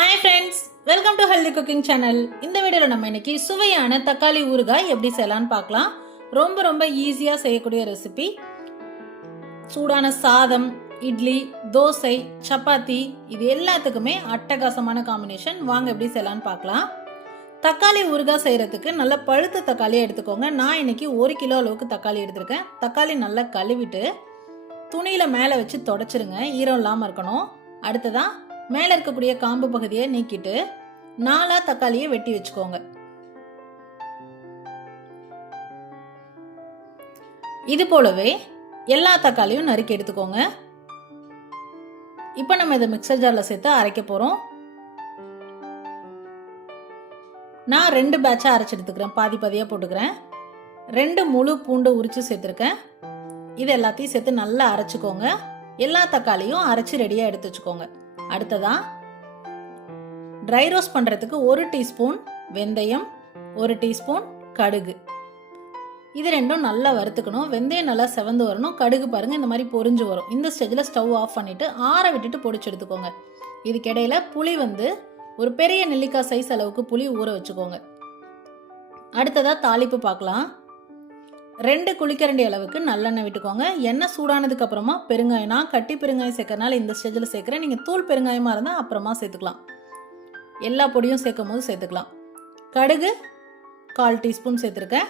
Hi friends, welcome to Healthy Cooking Channel. இந்த வீடியோல நம்ம இன்னைக்கு சுவையான தக்காளி ஊறுகாய் எப்படி செய்யலாம்னு பார்க்கலாம். ரொம்ப ஈஸியா செய்யக்கூடிய ரெசிபி. சூடான சாதம், இட்லி, தோசை, சப்பாத்தி இது எல்லாத்துக்குமே அட்டகாசமான காம்பினேஷன். வாங்க எப்படி செய்யலாம்னு பார்க்கலாம். தக்காளி ஊறுகாய் செய்யறதுக்கு நல்ல பழுத்த தக்காளியை எடுத்துக்கோங்க. நான் இன்னைக்கு 1 கிலோ அளவுக்கு தக்காளி எடுத்திருக்கேன். தக்காளி நல்லா கழுவிட்டு துணியில மேலே வச்சு தொடச்சிருங்க, ஈரம் இல்லாமல் இருக்கணும். அடுத்ததா மேலே இருக்கக்கூடிய காம்பு பகுதியை நீக்கிட்டு 4 தக்காளியை வெட்டி வச்சுக்கோங்க. இது போலவே எல்லா தக்காளியும் நறுக்கி எடுத்துக்கோங்க. இப்போ நம்ம இதை மிக்சர் ஜார்ல சேர்த்து அரைக்க போறோம். நான் 2 பேட்சா அரைச்சு எடுத்துக்கிறேன், பாதியா போட்டுக்கிறேன். 2 முழு பூண்டு உரிச்சு சேர்த்துருக்கேன். இது எல்லாத்தையும் சேர்த்து நல்லா அரைச்சுக்கோங்க. எல்லா தக்காளியும் அரைச்சு ரெடியா எடுத்து வச்சுக்கோங்க. அடுத்ததா ட்ரை ரோஸ்ட் பண்றதுக்கு 1 டீஸ்பூன் வெந்தயம், 1 டீஸ்பூன் கடுகு, இது ரெண்டும் நல்லா வறுத்துக்கணும். வெந்தயம் நல்லா செவந்து வரணும். கடுகு பாருங்க இந்த மாதிரி பொரிஞ்சு வரும். இந்த ஸ்டேஜில் ஸ்டவ் ஆஃப் பண்ணிட்டு ஆற விட்டுட்டு பொடிச்சு எடுத்துக்கோங்க. இதுக்கிடையில புளி ஒரு பெரிய நெல்லிக்காய் சைஸ் அளவுக்கு புளி ஊற வச்சுக்கோங்க. அடுத்ததா தாளிப்பு பார்க்கலாம். 2 குழிக்கரண்டி அளவுக்கு நல்லெண்ணெய் விட்டுக்கோங்க. எண்ணெய் சூடானதுக்கு அப்புறமா பெருங்காயம், நான் கட்டி பெருங்காயம் சேர்க்கறனால இந்த ஸ்டேஜில் சேர்க்குறேன். நீங்கள் தூள் பெருங்காயமாக இருந்தால் அப்புறமா சேர்த்துக்கலாம். எல்லா பொடியும் சேர்க்கும் போது சேர்த்துக்கலாம். கடுகு 1/4 டீஸ்பூன் சேர்த்துருக்கேன்.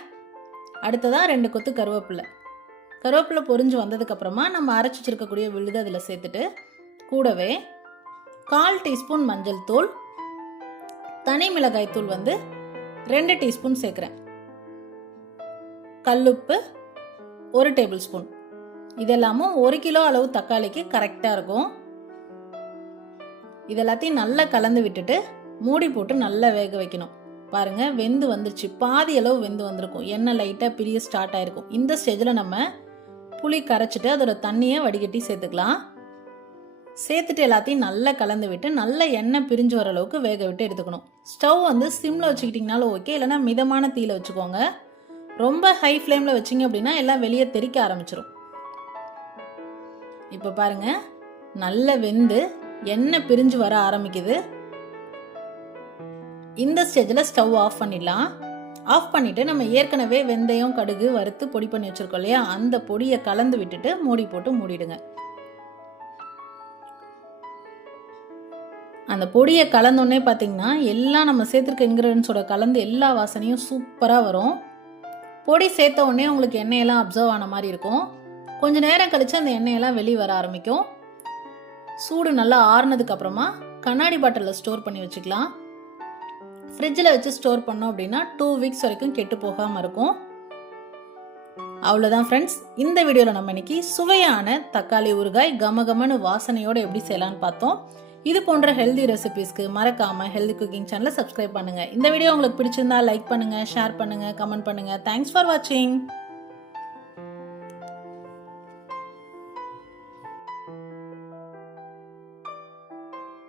அடுத்ததாக 2 கொத்து கருவேப்பிலை பொரிஞ்சு வந்ததுக்கு அப்புறமா நம்ம அரைச்சி வச்சிருக்கக்கூடிய விழுது அதில் சேர்த்துட்டு கூடவே 1/4 டீஸ்பூன் மஞ்சள் தூள், தனி மிளகாய் தூள் 2 டீஸ்பூன் சேர்க்குறேன். கல்லுப்பு 1 டேபிள் ஸ்பூன். இதெல்லாமும் 1 கிலோ அளவு தக்காளிக்கு கரெக்டாக இருக்கும். இதெல்லாத்தையும் நல்லா கலந்து விட்டுட்டு மூடி போட்டு நல்லா வேக வைக்கணும். பாருங்க வெந்து வந்துருச்சு, பாதி அளவு வெந்து வந்திருக்கும். எண்ணெய் லைட்டாக பிரிய ஸ்டார்ட் ஆயிருக்கும். இந்த ஸ்டேஜில் நம்ம புளி கரைச்சிட்டு அதோட தண்ணியை வடிகட்டி சேர்த்துக்கலாம். சேர்த்துட்டு எல்லாத்தையும் நல்லா கலந்து விட்டு நல்ல எண்ணெய் பிரிஞ்சு வர அளவுக்கு வேக விட்டு எடுத்துக்கணும். ஸ்டவ் சிம்மில் வச்சுக்கிட்டிங்கனாலும் ஓகே, இல்லைனா மிதமான தீயில வச்சுக்கோங்க. ரொம்ப ஹை ஃப்ளேமில் வச்சிங்க அப்படின்னா எல்லாம் வெளியே தெறிக்க ஆரம்பிச்சிடும். இப்போ பாருங்க நல்ல வெந்து எண்ணெய் பிரிஞ்சு வர ஆரம்பிக்குது. இந்த ஸ்டேஜில் ஸ்டவ் ஆஃப் பண்ணிடலாம். ஆஃப் பண்ணிட்டு நம்ம ஏற்கனவே வெந்தயம் கடுகு வறுத்து பொடி பண்ணி வச்சிருக்கோம் இல்லையா, அந்த பொடியை கலந்து விட்டுட்டு மூடி போட்டு மூடிடுங்க. அந்த பொடியை கலந்தோடனே பார்த்தீங்கன்னா எல்லாம் நம்ம சேர்த்துருக்க இன்க்ரீடியன்ஸோட கலந்து எல்லா வாசனையும் சூப்பராக வரும். பொடி சேர்த்த உடனே உங்களுக்கு எண்ணெயெல்லாம் அப்சர்வ் ஆன மாதிரி இருக்கும். கொஞ்சம் நேரம் கழிச்சு அந்த எண்ணெயெல்லாம் வெளியே வர ஆரம்பிக்கும். சூடு நல்லா ஆறுனதுக்கு அப்புறமா கண்ணாடி பாட்டிலில் ஸ்டோர் பண்ணி வச்சுக்கலாம். ஃப்ரிட்ஜில் வச்சு ஸ்டோர் பண்ணோம் அப்படின்னா 2 வீக்ஸ் வரைக்கும் கெட்டு போகாமல் இருக்கும். அவ்வளோதான் ஃப்ரெண்ட்ஸ், இந்த வீடியோவில் நம்ம இன்னைக்கு சுவையான தக்காளி ஊறுகாய் கமகமன்னு வாசனையோடு எப்படி செய்யலான்னு பார்த்தோம். இது போன்ற ஹெல்தி ரெசிபிஸ்க்கு மறக்காம ஹெல்தி குக்கிங் சேனலை சப்ஸ்கிரைப் பண்ணுங்க. இந்த வீடியோ உங்களுக்கு பிடிச்சிருந்தா லைக் பண்ணுங்க, ஷேர் பண்ணுங்க, கமெண்ட் பண்ணுங்க. தேங்க்ஸ் ஃபார் வாட்சிங்.